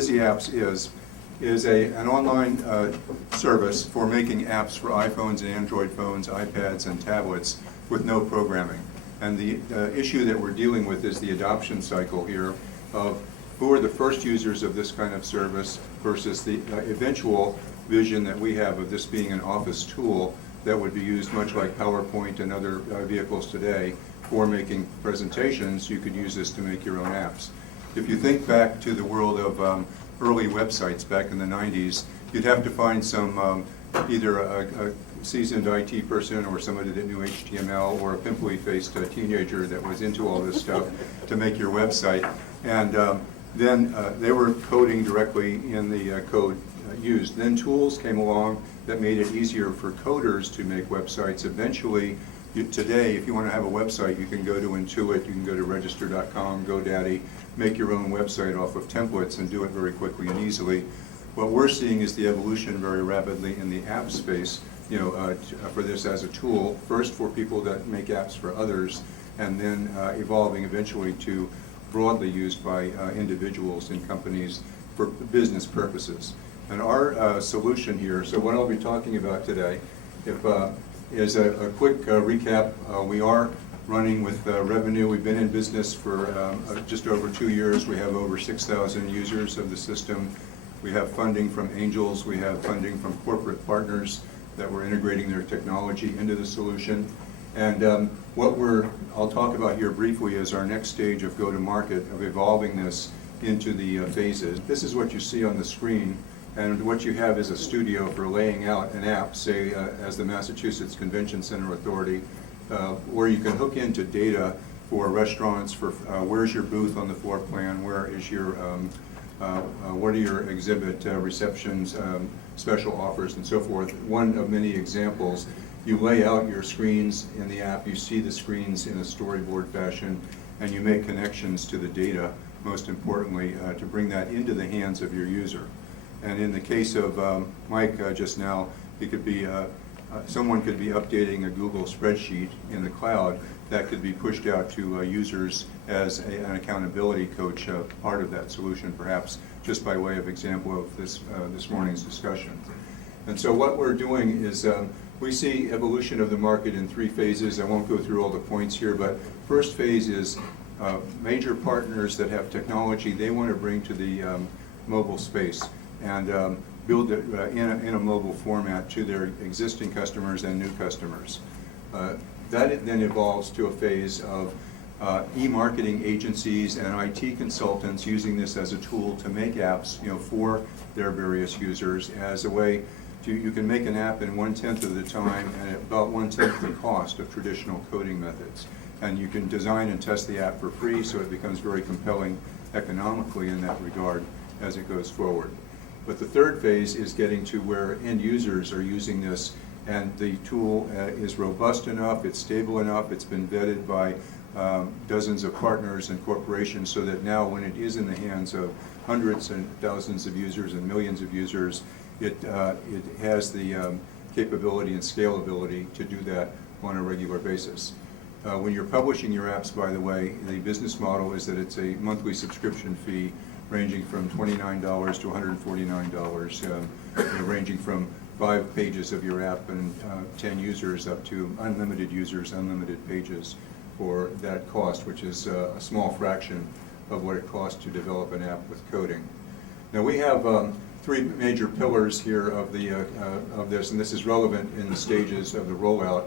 ViziApps is an online service for making apps for iPhones and Android phones, iPads and tablets with no programming. And the issue that we're dealing with is the adoption cycle here of who are the first users of this kind of service versus the eventual vision that we have of this being an office tool that would be used much like PowerPoint and other vehicles today for making presentations. You could use this to make your own apps. If you think back to the world of early websites back in the 90s, you'd have to find some either a seasoned IT person or somebody that knew HTML or a pimply-faced teenager that was into all this stuff to make your website. And then they were coding directly in the code used. Then tools came along that made it easier for coders to make websites. Eventually, today, if you want to have a website, you can go to Intuit, you can go to register.com, GoDaddy, make your own website off of templates and do it very quickly and easily. What we're seeing is the evolution very rapidly in the app space, for this as a tool, first for people that make apps for others, and then evolving eventually to broadly used by individuals and companies for business purposes. And our solution here, so what I'll be talking about today, is a quick recap. We are running with revenue. We've been in business for just over 2 years. We have over 6,000 users of the system. We have funding from angels. We have funding from corporate partners that we're integrating their technology into the solution. And what I'll talk about here briefly is our next stage of go-to-market, of evolving this into the phases. This is what you see on the screen. And what you have is a studio for laying out an app, say as the Massachusetts Convention Center Authority, where you can hook into data for restaurants, for where's your booth on the floor plan, where is your, what are your exhibit receptions, special offers, and so forth. One of many examples. You lay out your screens in the app, you see the screens in a storyboard fashion, and you make connections to the data, most importantly, to bring that into the hands of your user. And in the case of Mike just now, it could be someone could be updating a Google spreadsheet in the cloud that could be pushed out to users as an accountability coach, part of that solution, perhaps just by way of example of this morning's discussion. And so what we're doing is we see evolution of the market in 3 phases. I won't go through all the points here, but first phase is major partners that have technology they want to bring to the mobile space and build it in a mobile format to their existing customers and new customers. That then evolves to a phase of e-marketing agencies and IT consultants using this as a tool to make apps, for their various users as a way to, you can make an app in 1/10 of the time and at about 1/10 the cost of traditional coding methods. And you can design and test the app for free, so it becomes very compelling economically in that regard as it goes forward. But the third phase is getting to where end users are using this, and the tool is robust enough, it's stable enough, it's been vetted by dozens of partners and corporations, so that now when it is in the hands of hundreds and thousands of users and millions of users, it has the capability and scalability to do that on a regular basis. When you're publishing your apps, by the way, the business model is that it's a monthly subscription fee ranging from $29 to $149, ranging from 5 pages of your app and 10 users up to unlimited users, unlimited pages for that cost, which is a small fraction of what it costs to develop an app with coding. Now we have 3 major pillars here of this, and this is relevant in the stages of the rollout.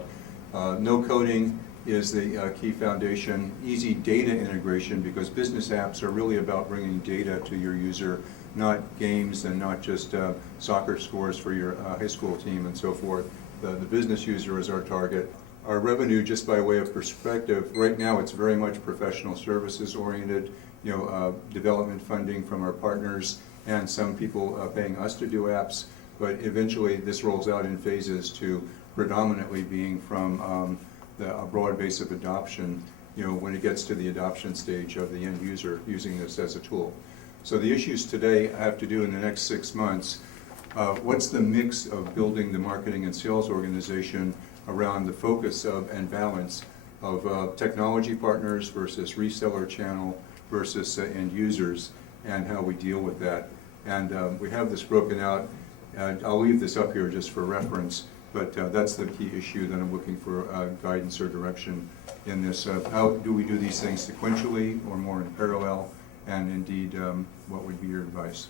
No coding is the key foundation. Easy data integration, because business apps are really about bringing data to your user, not games and not just soccer scores for your high school team and so forth. The business user is our target. Our revenue, just by way of perspective, right now it's very much professional services oriented, development funding from our partners and some people paying us to do apps, but eventually this rolls out in phases to predominantly being from a broad base of adoption, when it gets to the adoption stage of the end user using this as a tool. So the issues today I have to do in the next 6 months, what's the mix of building the marketing and sales organization around the focus of and balance of technology partners versus reseller channel versus end users, and how we deal with that. And we have this broken out. I'll leave this up here just for reference, but that's the key issue that I'm looking for guidance or direction in this. How do we do these things sequentially or more in parallel? And indeed, what would be your advice?